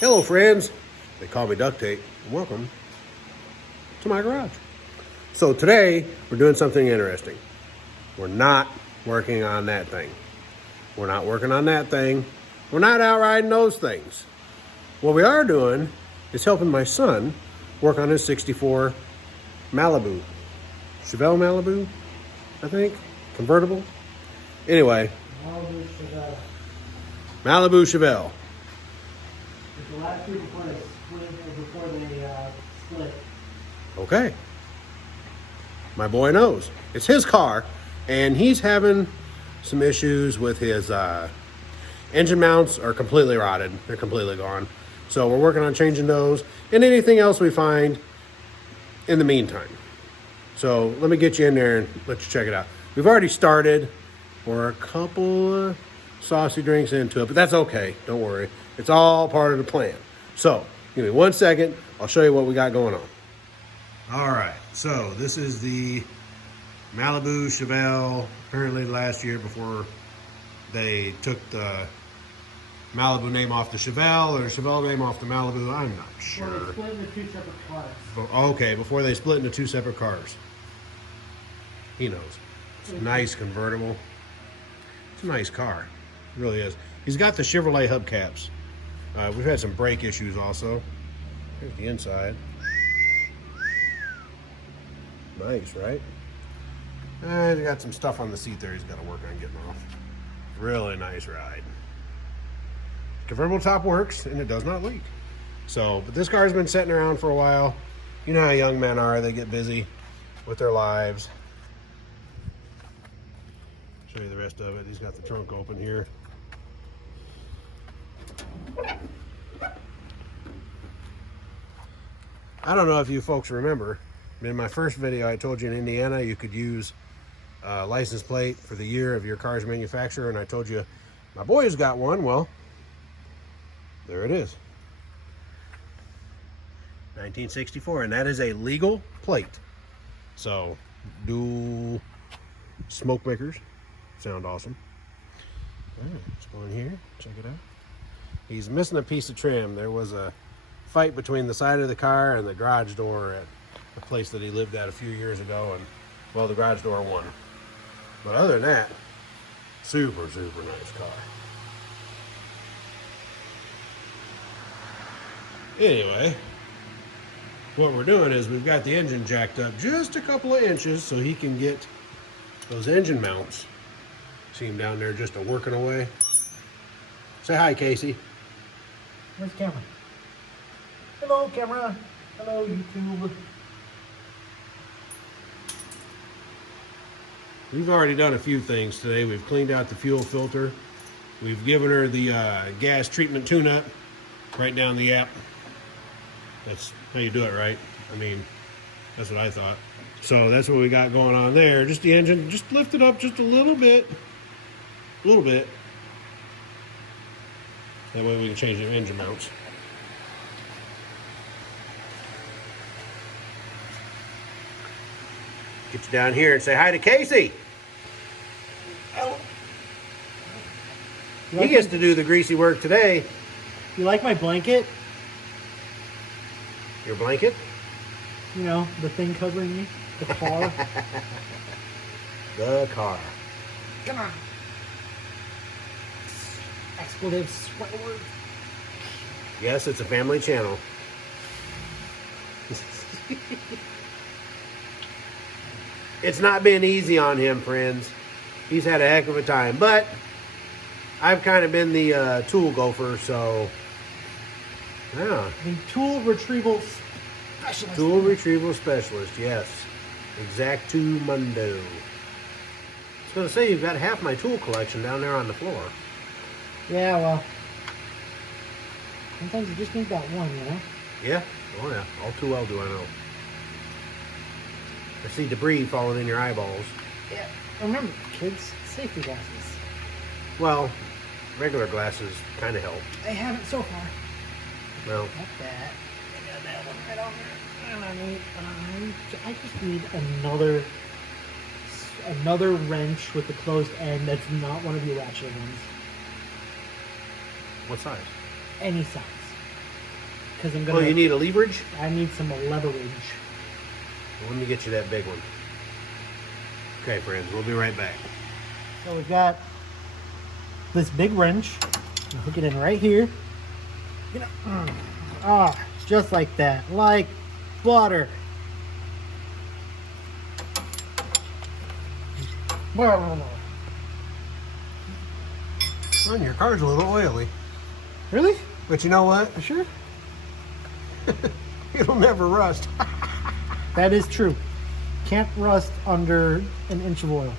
Hello friends, they call me duct tape. Welcome to my garage. So today we're doing something interesting. We're not working on that thing. We're not working on that thing. We're not out riding those things. What we are doing is helping my son work on his 64 Malibu. Chevelle Malibu, I think, convertible. Anyway, Malibu Chevelle. Malibu Chevelle. It's the last two before they split. Okay. My boy knows. It's his car, and he's having some issues with his engine mounts are completely rotted. They're completely gone. So we're working on changing those and anything else we find in the meantime. So let me get you in there and let you check it out. We've already started. We're a couple of saucy drinks into it, but that's okay. Don't worry. It's all part of the plan. So give me 1 second. I'll show you what we got going on. All right. So this is the Malibu Chevelle. Apparently last year before they took the Malibu name off the Chevelle or Chevelle name off the Malibu. I'm not sure. Well, they split into two separate cars. Okay, before they split into two separate cars. He knows. It's a nice convertible. It's a nice car. It really is. He's got the Chevrolet hubcaps. We've had some brake issues also. Here's the inside. Nice, right? And he got some stuff on the seat there he's got to work on getting off. Really nice ride. Convertible top works and it does not leak. So, but this car's been sitting around for a while. You know how young men are, they get busy with their lives. Show you the rest of it. He's got the trunk open here. I don't know if you folks remember, in my first video I told you in Indiana you could use a license plate for the year of your car's manufacturer, and I told you my boy's got one. Well, there it is. 1964, and that is a legal plate. So, do smoke makers sound awesome. All right, let's go in here, check it out. He's missing a piece of trim. There was a fight between the side of the car and the garage door at a place that he lived at a few years ago, and well, the garage door won. But other than that, super nice car. Anyway, what we're doing is we've got the engine jacked up just a couple of inches so he can get those engine mounts. See him down there just working away. Say hi, Casey. Where's the camera? Hello, camera. Hello, YouTube. We've already done a few things today. We've cleaned out the fuel filter. We've given her the gas treatment tune-up right down the app. That's how you do it, right? I mean, that's what I thought. So that's what we got going on there. Just the engine, just lift it up just a little bit. A little bit. That way we can change the engine mounts. Get you down here and say hi to Casey. Oh. He gets to do the greasy work today. You like my blanket? Your blanket? You know, the thing covering me? The car? The car. Come on. Expletive swear word. Yes, it's a family channel. It's not been easy on him, friends. He's had a heck of a time, but I've kind of been the tool gopher, so yeah. The tool retrieval specialist. Tool retrieval specialist, yes. Exactamundo. I was going to say, you've got half my tool collection down there on the floor. Yeah, well, sometimes you just need that one, you know? Yeah? Oh yeah. All too well do I know. I see debris falling in your eyeballs. Yeah. Remember, kids, safety glasses. Well, regular glasses kind of help. They haven't so far. Well, Like that. I got that one right over there. And I just need another wrench with the closed end that's not one of your ratchet ones. what size? Any size. because I'm gonna. Oh, you need a leverage? I need some leverage. Well, let me get you that big one. Okay, friends, we'll be right back. So we've got this big wrench. I'll hook it in right here. You know, just like that, like butter. Well, your car's a little oily. Really? But you know what? You sure? It'll never rust. That is true. Can't rust under an inch of oil.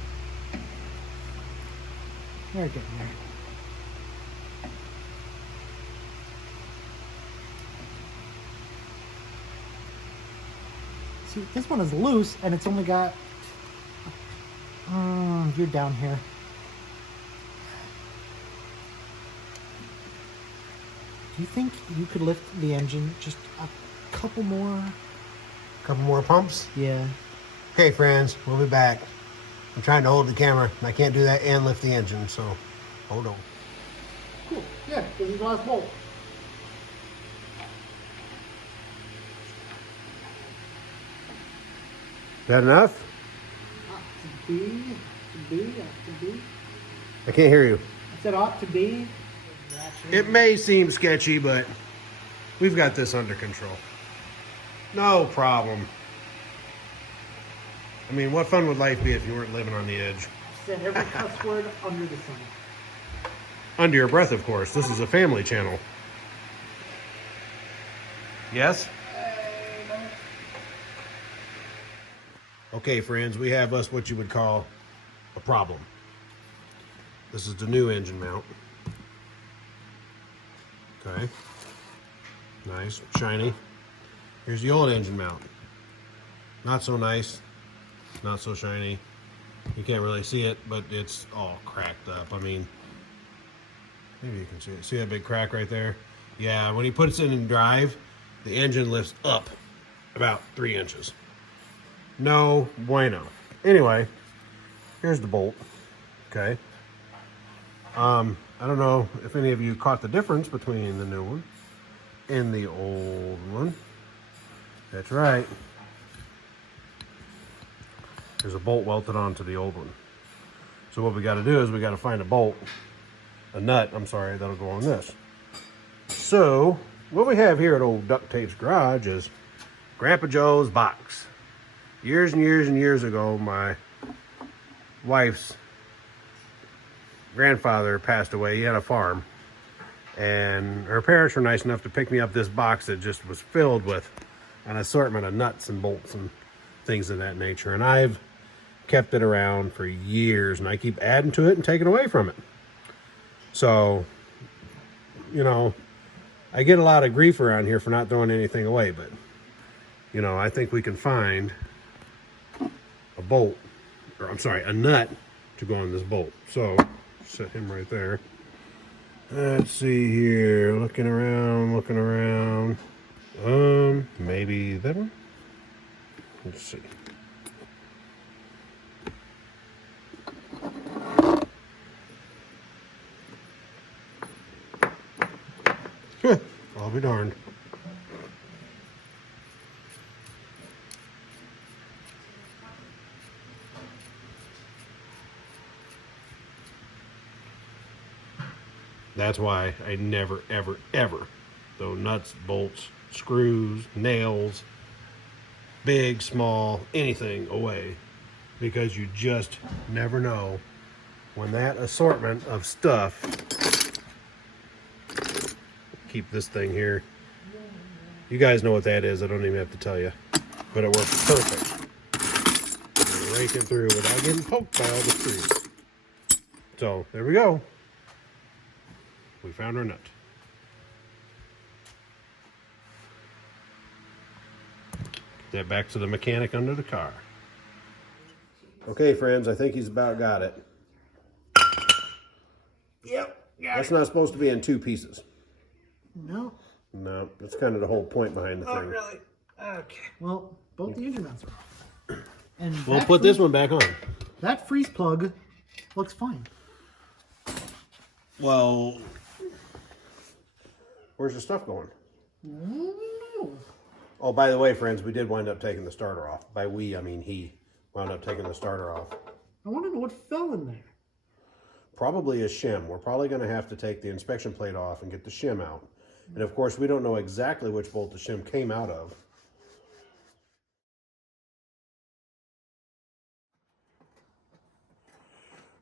We're getting there. See, this one is loose and it's only got... you're down here. Do you think you could lift the engine just a couple more? Couple more pumps? Yeah. Okay, friends, we'll be back. I'm trying to hold the camera. I can't do that and lift the engine, so hold on. Cool. Yeah, this is the last bolt. Is that enough? Ought to be. I can't hear you. I said ought to be. It may seem sketchy, but we've got this under control. No problem. I mean, what fun would life be if you weren't living on the edge? Said every cuss word under the sun. Under your breath, of course. This is a family channel. Yes? Okay, friends, we have us what you would call a problem. This is the new engine mount. Okay. Nice, shiny. Here's the old engine mount. Not so nice, not so shiny. You can't really see it, but it's all cracked up. I mean, maybe you can see it. See that big crack right there? Yeah, when he puts it in drive, the engine lifts up about 3 inches. No bueno. Anyway, here's the bolt. Okay. I don't know if any of you caught the difference between the new one and the old one. That's right. There's a bolt welted onto the old one. So what we got to do is we got to find a nut, that'll go on this. So what we have here at Old Duct Tape's Garage is Grandpa Joe's box. Years and years and years ago, my wife's grandfather passed away. He had a farm, and her parents were nice enough to pick me up this box that just was filled with an assortment of nuts and bolts and things of that nature. And I've kept it around for years, and I keep adding to it and taking away from it. So, you know, I get a lot of grief around here for not throwing anything away, but, you know, I think we can find a nut to go on this bolt. So, set him right there. Let's see here, looking around. Maybe that one? Let's see. I'll be darned. That's why I never, ever, ever throw nuts, bolts, screws, nails, big, small, anything away, because you just never know when that assortment of stuff. Keep this thing here. You guys know what that is. I don't even have to tell you, but it works perfect. Raking through without getting poked by all the screws. So there we go. We found our nut. Get that back to the mechanic under the car. Okay, friends, I think he's about got it. Yep. That's not supposed to be in 2 pieces. No. No, that's kind of the whole point behind the thing. Oh, really? Okay. Well, both the engine mounts are off. And We'll put this one back on. That freeze plug looks fine. Well, where's the stuff going? Oh, by the way, friends, we did wind up taking the starter off. By we, I mean he wound up taking the starter off. I want to know what fell in there. Probably a shim. We're probably going to have to take the inspection plate off and get the shim out. And of course, we don't know exactly which bolt the shim came out of.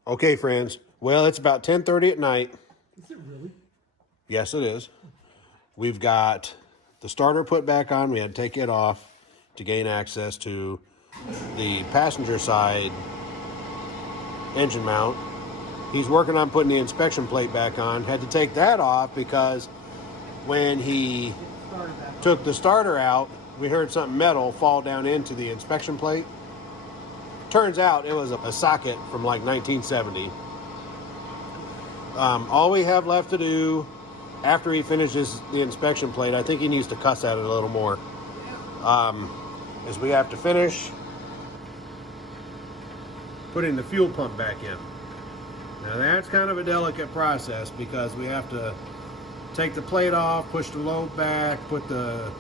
Okay, friends. Well, it's about 10:30 at night. Is it really? Yes, it is. We've got the starter put back on. We had to take it off to gain access to the passenger side engine mount. He's working on putting the inspection plate back on. Had to take that off because when he took the starter out, we heard something metal fall down into the inspection plate. Turns out it was a socket from like 1970. All we have left to do after he finishes the inspection plate, I think he needs to cuss at it a little more, is we have to finish putting the fuel pump back in. Now that's kind of a delicate process because we have to take the plate off, push the load back, put the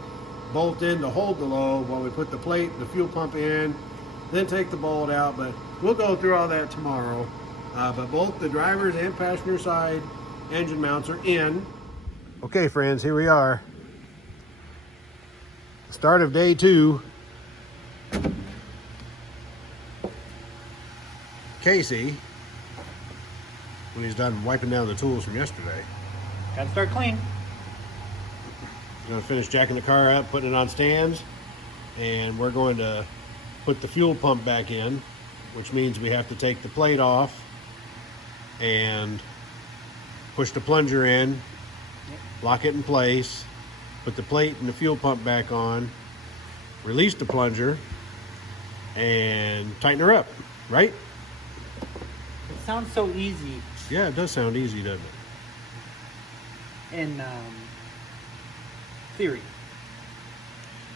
bolt in to hold the load while we put the plate and the fuel pump in, then take the bolt out. But we'll go through all that tomorrow. But both the driver's and passenger side engine mounts are in. Okay, friends, here we are. Start of day 2. Casey, when he's done wiping down the tools from yesterday, Gotta start clean. we're going to finish jacking the car up, putting it on stands, and we're going to put the fuel pump back in, which means we have to take the plate off and push the plunger in, lock it in place, put the plate and the fuel pump back on, release the plunger, and tighten her up, right? It sounds so easy Yeah, it does sound easy, doesn't it? in theory.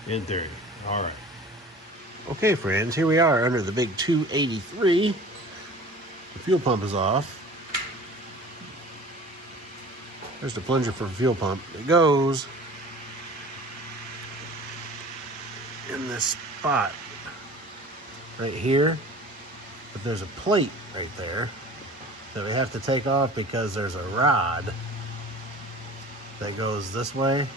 In theory. All right. Okay, friends, here we are under the big 283. The fuel pump is off. There's the plunger for the fuel pump. It goes in this spot right here, but there's a plate right there that we have to take off because there's a rod that goes this way.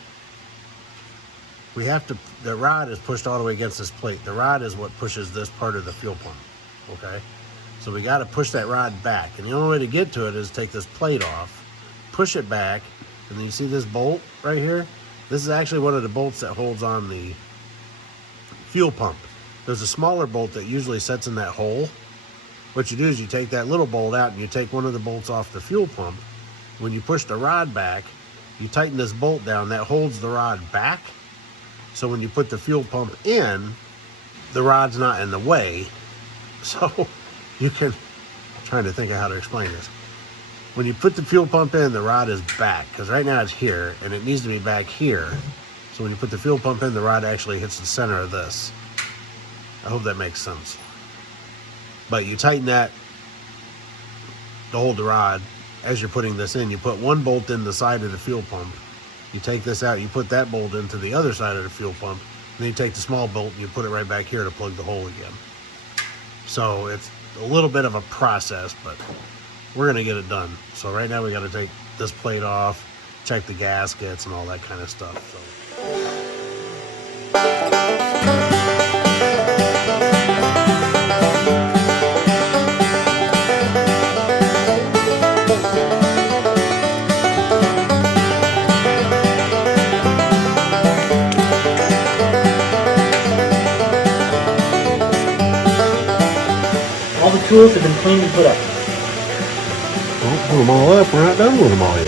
We have to, the rod is pushed all the way against this plate. The rod is what pushes this part of the fuel pump, okay? So we got to push that rod back, and the only way to get to it is take this plate off, push it back, and then you see this bolt right here? This is actually one of the bolts that holds on the fuel pump. There's a smaller bolt that usually sets in that hole. What you do is you take that little bolt out and you take one of the bolts off the fuel pump. When you push the rod back, you tighten this bolt down that holds the rod back. So when you put the fuel pump in, the rod's not in the way. So you can, I'm trying to think of how to explain this. When you put the fuel pump in, the rod is back, because right now it's here and it needs to be back here. So when you put the fuel pump in, the rod actually hits the center of this. I hope that makes sense. But you tighten that to hold the rod. As you're putting this in, you put one bolt in the side of the fuel pump. You take this out, you put that bolt into the other side of the fuel pump. Then you take the small bolt and you put it right back here to plug the hole again. So it's a little bit of a process, but we're gonna get it done. So right now we gotta take this plate off, check the gaskets and all that kind of stuff. So. All the tools have been cleaned and put up. Don't put them all up, we're not done with them all yet.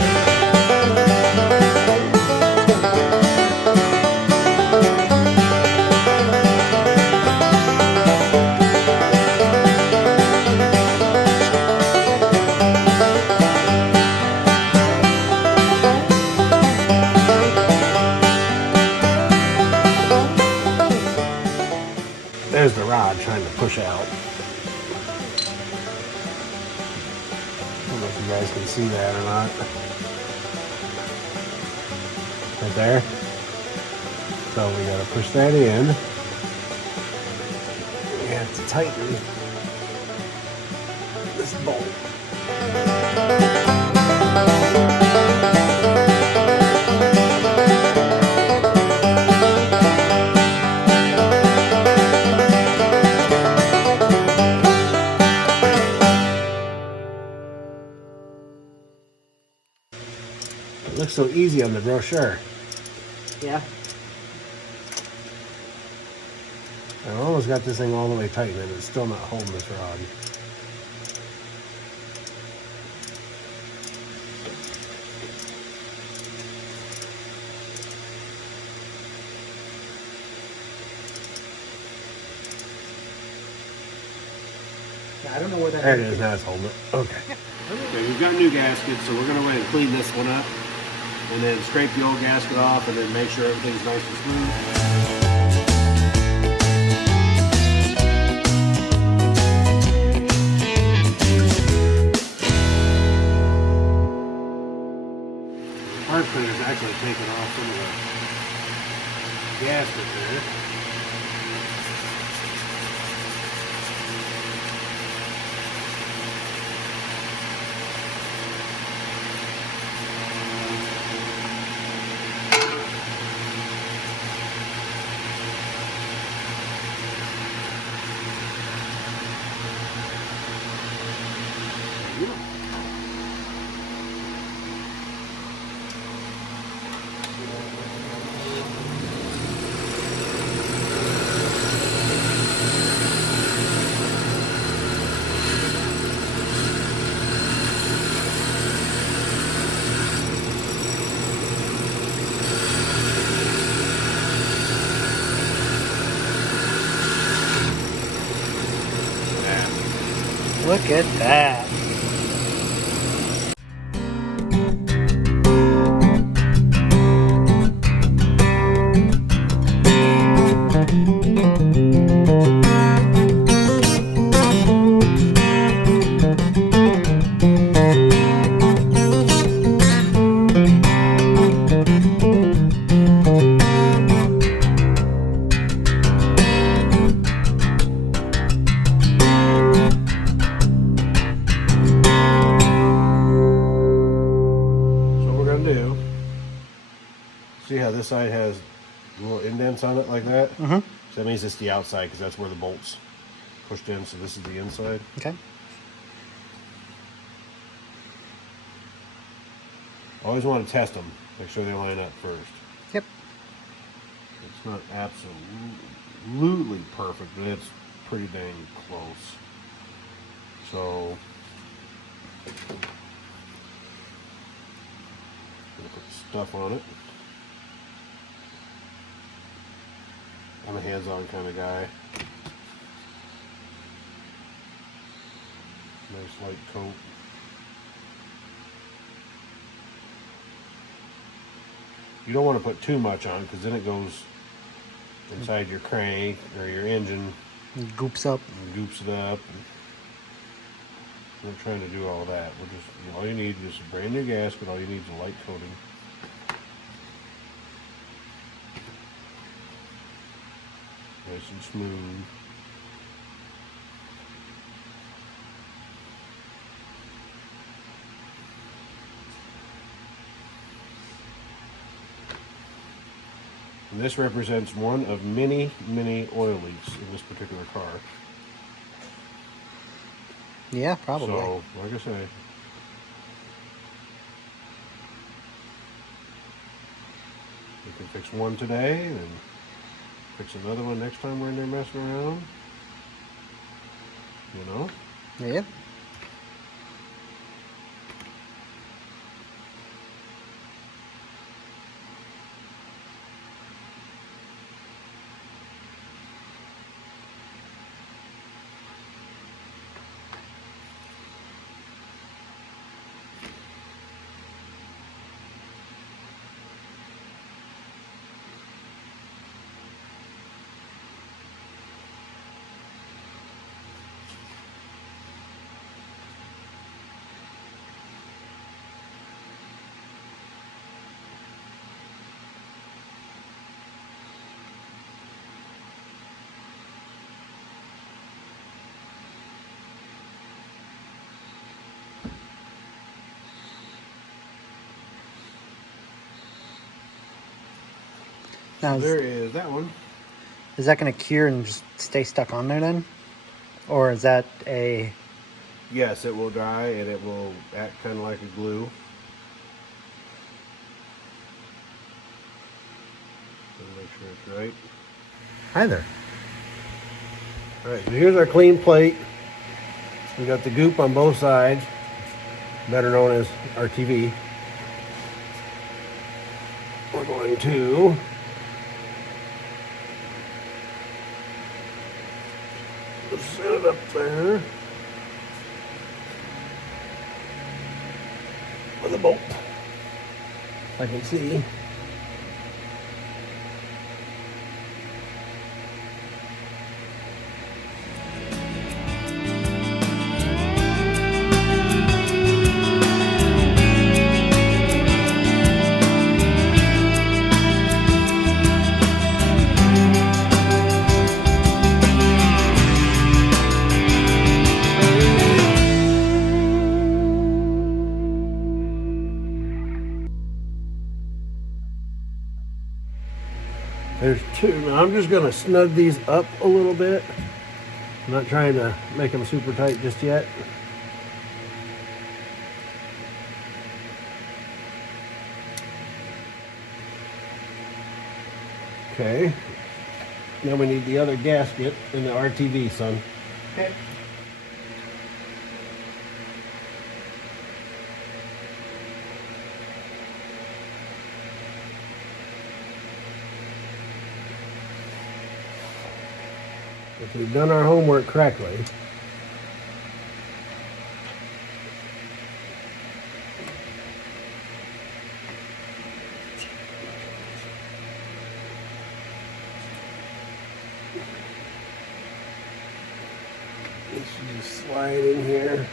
There's the rod trying to push out. I don't know if you guys can see that or not. Right there. So we gotta push that in. We have to tighten this bolt. It looks so easy on the brochure. Yeah. I almost got this thing all the way tight and it's still not holding this rod. I don't know where that There it is, now it's holding it. Okay. Okay, we've got new gaskets, so we're going to go ahead and clean this one up. And then scrape the old gasket off and then make sure everything's nice and smooth. Part cleaner is actually taking off some of the gasket there. Look at that. See how this side has little indents on it like that? Mm-hmm. So that means it's the outside because that's where the bolt's pushed in. So this is the inside. Okay. Always want to test them. Make sure they line up first. Yep. It's not absolutely perfect, but it's pretty dang close. So gonna put the stuff on it. I'm a hands-on kind of guy. Nice light coat. You don't want to put too much on because then it goes inside your crank or your engine. It goops up. And goops it up. We're not trying to do all that. We're just, all you need is a brand new gasket. All you need is a light coating. Nice and smooth. And this represents one of many, many oil leaks in this particular car. Yeah, probably. So, like I say, we can fix one today and fix another one next time we're in there messing around. You know? Yeah. Now, So there is that one. is that going to cure and just stay stuck on there then? Or is that a... Yes, it will dry and it will act kind of like a glue. Make sure it's right. Hi there. All right, so here's our clean plate. We got the goop on both sides, better known as our TV. We're going to set it up there with a bolt. I can see. There's two. Now I'm just going to snug these up a little bit. I'm not trying to make them super tight just yet. Okay. Now we need the other gasket in the RTV, son. Okay. If we've done our homework correctly, this should just slide in here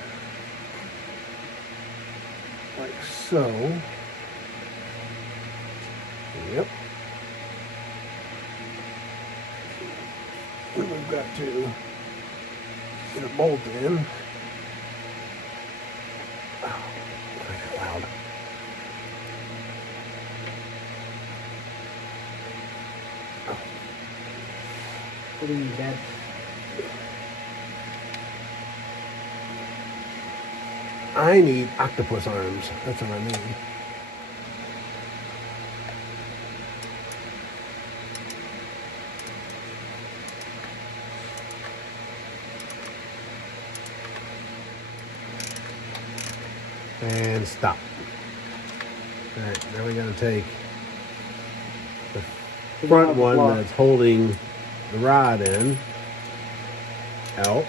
like so. Yep. And we've got to get a bolt in. Oh, that's loud. Oh. What do you need, Dad? I need octopus arms. That's what I need. And stop. All right, now we got to take the front one that's holding the rod in out,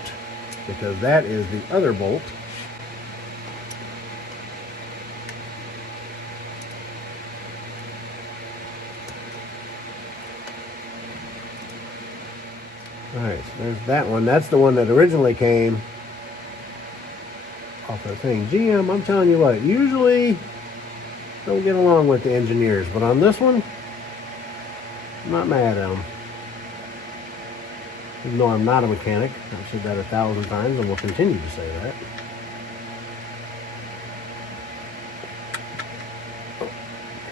because that is the other bolt. All right, so there's that one. That's the one that originally came off the thing. GM, I'm telling you what, usually don't get along with the engineers, but on this one, I'm not mad at them. Even though I'm not a mechanic, I've said that 1,000 times and will continue to say that.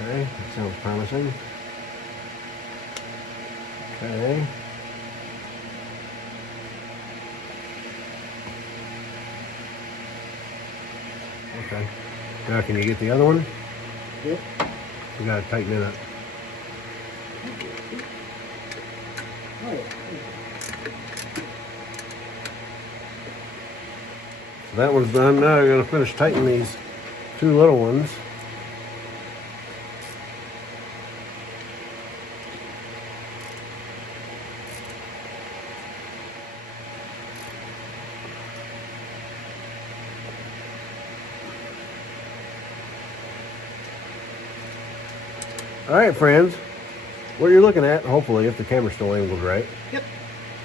Okay, that sounds promising. Okay. Okay. Now can you get the other one? Yep. You gotta tighten it up. So that one's done. Now I gotta finish tightening these two little ones. All right, friends, what you're looking at, hopefully, if the camera's still angled right, Yep.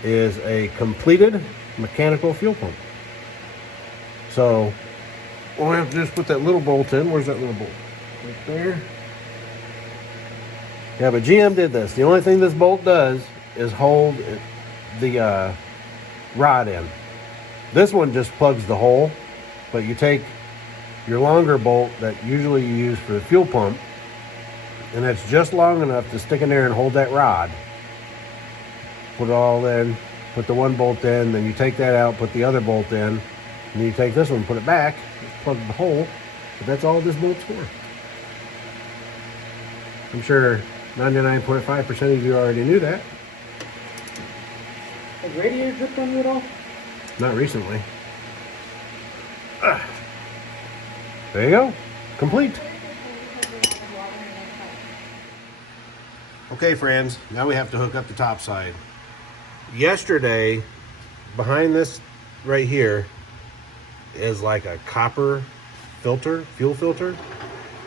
is a completed mechanical fuel pump. So we'll have to just put that little bolt in. Where's that little bolt? Right there. Yeah, but GM did this. The only thing this bolt does is hold the rod in. This one just plugs the hole, but you take your longer bolt that usually you use for the fuel pump, And that's just long enough to stick in there and hold that rod. Put it all in, put the one bolt in, then you take that out, put the other bolt in, and then you take this one, put it back, plug the hole. But that's all this bolt's for. I'm sure 99.5% of you already knew that. Has radiator dripped on you at all? Not recently. There you go. Complete. Okay, friends, now we have to hook up the top side. Yesterday, behind this right here is like a copper filter, fuel filter.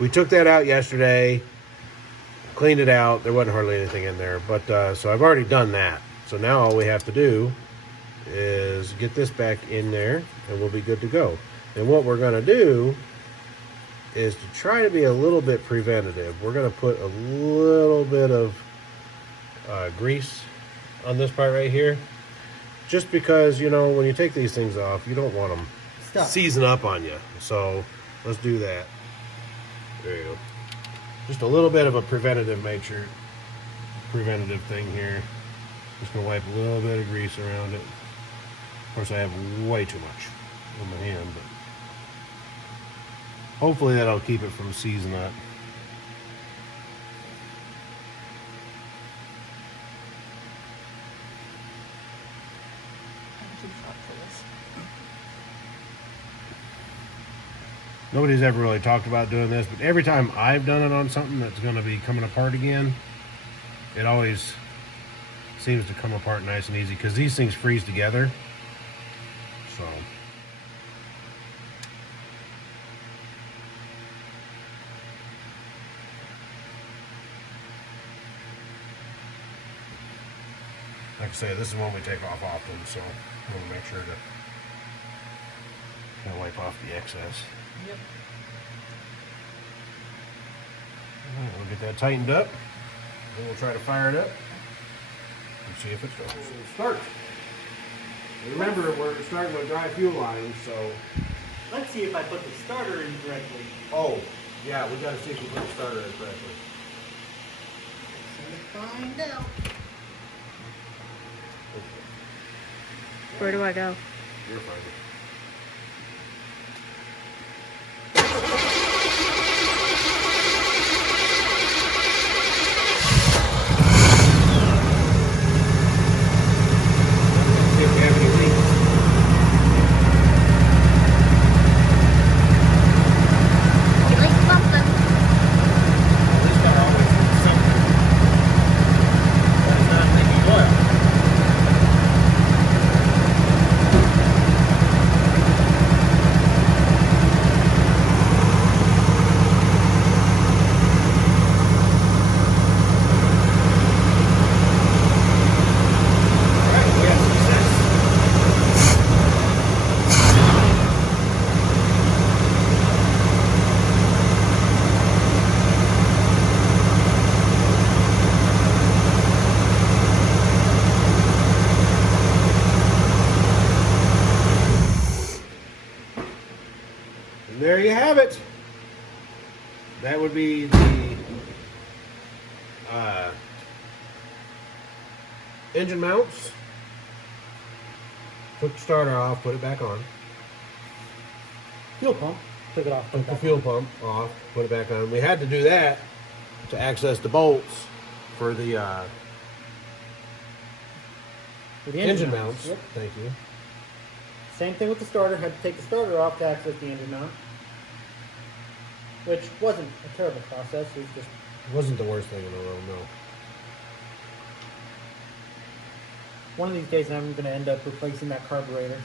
We took that out yesterday, cleaned it out. There wasn't hardly anything in there, but so I've already done that. So now all we have to do is get this back in there and we'll be good to go. And what we're gonna do is to try to be a little bit preventative. We're gonna put a little bit of grease on this part right here, just because, you know, when you take these things off, you don't want them season up on you. So let's do that. There you go. Just a little bit of a preventative thing here. Just gonna wipe a little bit of grease around it. Of course, I have way too much on my hand, but hopefully that'll keep it from seizing up. Nobody's ever really talked about doing this, but every time I've done it on something that's going to be coming apart again, it always seems to come apart nice and easy because these things freeze together. So like I say, this is one we take off often, so I want to make sure to kind of wipe off the excess. Yep. All right, we'll get that tightened up, and we'll try to fire it up and see if it starts. Start. Remember, we're starting with dry fuel lines, so. Let's see if I put the starter in correctly. Oh, yeah, we got to see if we put the starter in correctly. Let's find out. Where do I go? You're fine. See if we have any leaks. You like something? At least I always do something. That is not leaking oil. There you have it. That would be the engine mounts. Took the starter off, put it back on. Fuel pump. Took it off. Took the fuel pump off, put it back on. We had to do that to access the bolts for the engine mounts. Yep. Thank you. Same thing with the starter. Had to take the starter off to access the engine mount, which wasn't a terrible process. It was just It wasn't the worst thing in the world, no. one of these days I'm going to end up replacing that carburetor.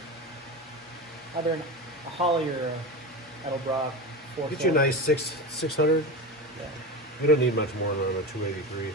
Either a Holly or a Edelbrock. Get you a nice 600. Yeah. You don't need much more than a 283.